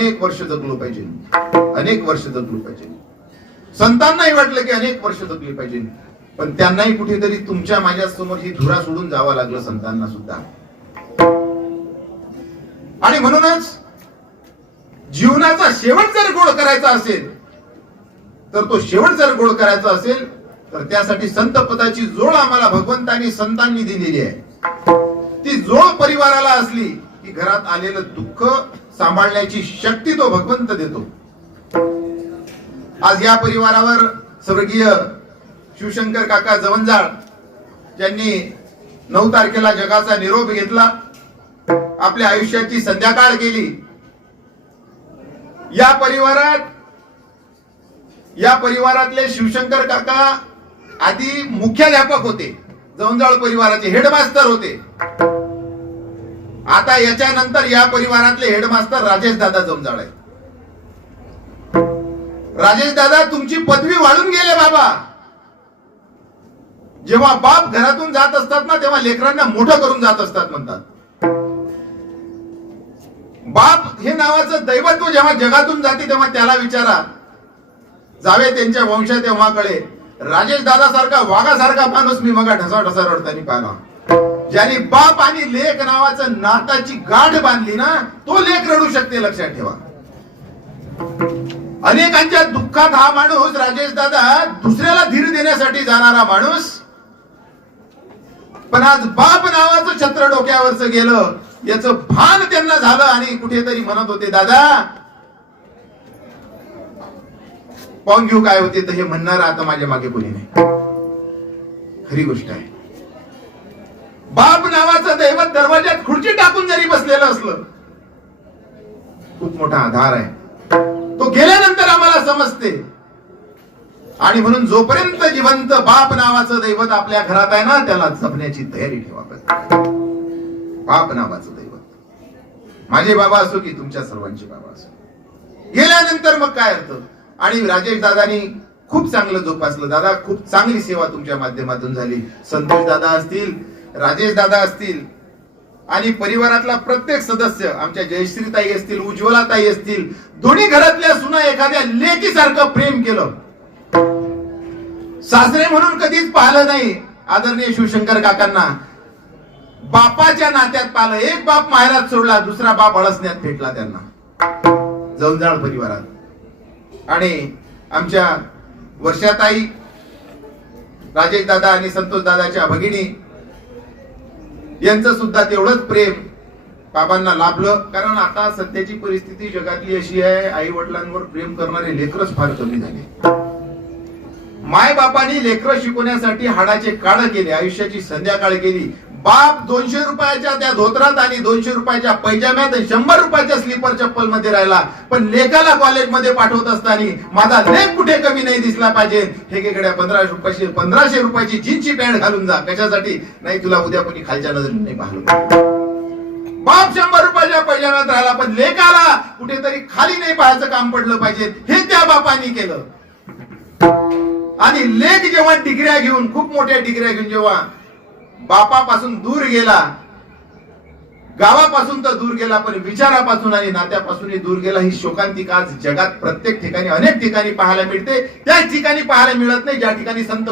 अनेक वर्ष जगलो पाहिजे. अनेक वर्ष जगलो पाहिजे. संतांनाही वाटलं की अनेक वर्ष जगली पाहिजे. पण त्यांनाही कुठेतरी तुमच्या माझ्यासमोर ही धुरा सोडून जावं लागलं संतांना सुद्धा. आणि म्हणूनच जीवनाचा शेवट जर गोड करायचा असेल तर तो शेवट जर गोड करायचा असेल तर त्यासाठी संत पदाची जोड आम्हाला भगवंतांनी संतांनी दिलेली आहे. ती जोड परिवाराला असली की घरात आलेलं दुःख सांभाळण्याची शक्ती तो भगवंत देतो. आज या परिवारावर स्वर्गीय शिवशंकर काका जवंजाळ ज्यांनी नऊ तारखेला जगाचा निरोप घेतला आपल्या आयुष्याची संध्याकाळ केली. या परिवारात या परिवारातले शिवशंकर काका आधी मुख्याध्यापक होते जवंजाळ परिवाराचे हेडमास्टर होते. आता याच्यानंतर या परिवारातले हेडमास्टर राजेश दादा जवंजाळ आहे राजेश दादा तुमची पदवी वाढून गेले बाबा. जेव्हा बाप घरातून जात असतात ना तेव्हा लेकरांना मोठं करून जात असतात म्हणतात. बाप हे नावाचं दैवत्व जेव्हा जगातून जाते तेव्हा त्याला विचारा. जावे त्यांच्या वंशा तेव्हा कळे राजेश दादा सारखा वाघासारखा माणूस मी मगा ढसा ढसा रडताना पाहिला. ज्याने बाप आणि लेख नावाचं नाताची गाठ बांधली ना तो लेख रडू शकते लक्षात ठेवा. अनेकांच्या दुःखात हा माणूस राजेश दादा दुसऱ्याला धीर देण्यासाठी जाणारा माणूस. पण आज बाप नावाचं छत्र डोक्यावरच गेलं याच भान त्यांना झालं आणि कुठेतरी म्हणत होते दादा पाहून घेऊ काय होते तर हे म्हणणार आता माझ्या मागे कोणी नाही. खरी गोष्ट आहे. बाप नावाचं दैवत दरवाज्यात खुर्ची टाकून जरी बसलेलं असलं खूप मोठा आधार आहे. तो गेल्यानंतर आम्हाला समजते. आणि म्हणून जोपर्यंत जिवंत बाप नावाचं दैवत आपल्या घरात आहे ना त्याला जपण्याची तयारी ठेवा बाप नावाचं दैवत. माझे बाबा असो की तुमच्या सर्वांचे बाबा असो. गेल्यानंतर मग काय अर्थ? आणि राजेश दादानी खूप चांगलं जोपासलं. दादा खूप चांगली सेवा तुमच्या माध्यमातून झाली. संतोष दादा असतील राजेश दादा असतील आणि परिवारातला प्रत्येक सदस्य आमच्या जयश्रीताई असतील उज्ज्वलाताई असतील दोन्ही घरातल्या सुना एखाद्या लेकीसारखं प्रेम केलं. सासरे म्हणून कधीच पाहिलं नाही आदरणीय शिवशंकर काकांना. बापाच्या नात्यात पाहिलं एक बाप माहेरात सोडला दुसरा बाप अळसण्यात भेटला त्यांना. जवळजाळ परिवारात. आणि आमच्या वर्षाताई राजेश दादा आणि संतोष दादाच्या भगिनी यांचं सुद्धा तेवढंच प्रेम बाबांना लाभलं. कारण आता सध्याची परिस्थिती जगातली अशी आहे आई वडिलांवर प्रेम करणारे लेकरच फार कमी झाले. माय बापानी लेकर शिकवण्यासाठी हाडाचे काळ केले आयुष्याची संध्याकाळ केली बाप दोनशे रुपयाच्या त्या धोत्रात आणि दोनशे रुपयाच्या पैजाम्यात शंभर रुपयाच्या स्लीपर चप्पलमध्ये राहिला. पण लेखाला कॉलेजमध्ये पाठवत असताना माझा लेख कुठे कमी नाही दिसला पाहिजे. हे केकड्या पंधराशे रुपयाची पंधराशे रुपयाची जीनची पॅन्ट घालून जा. कशासाठी? नाही तुला उद्या कोणी खालच्या नजरेने नाही पाहिलं. बाप शंभर रुपयाच्या पैजाम्यात राहिला पण लेखाला कुठेतरी खाली नाही पाहायचं काम पडलं पाहिजे. हे त्या बापानी केलं. आणि लेख जेव्हा डिग्र्या घेऊन खूप मोठ्या डिग्र्या घेऊन जेव्हा बापापासून दूर गेला गावापासून तर दूर गेला पण विचारापासून आणि नात्यापासूनही दूर गेला ही शोकांतिका आज जगात प्रत्येक ठिकाणी अनेक ठिकाणी पाहायला मिळते. त्याच ठिकाणी पाहायला मिळत नाही ज्या ठिकाणी संत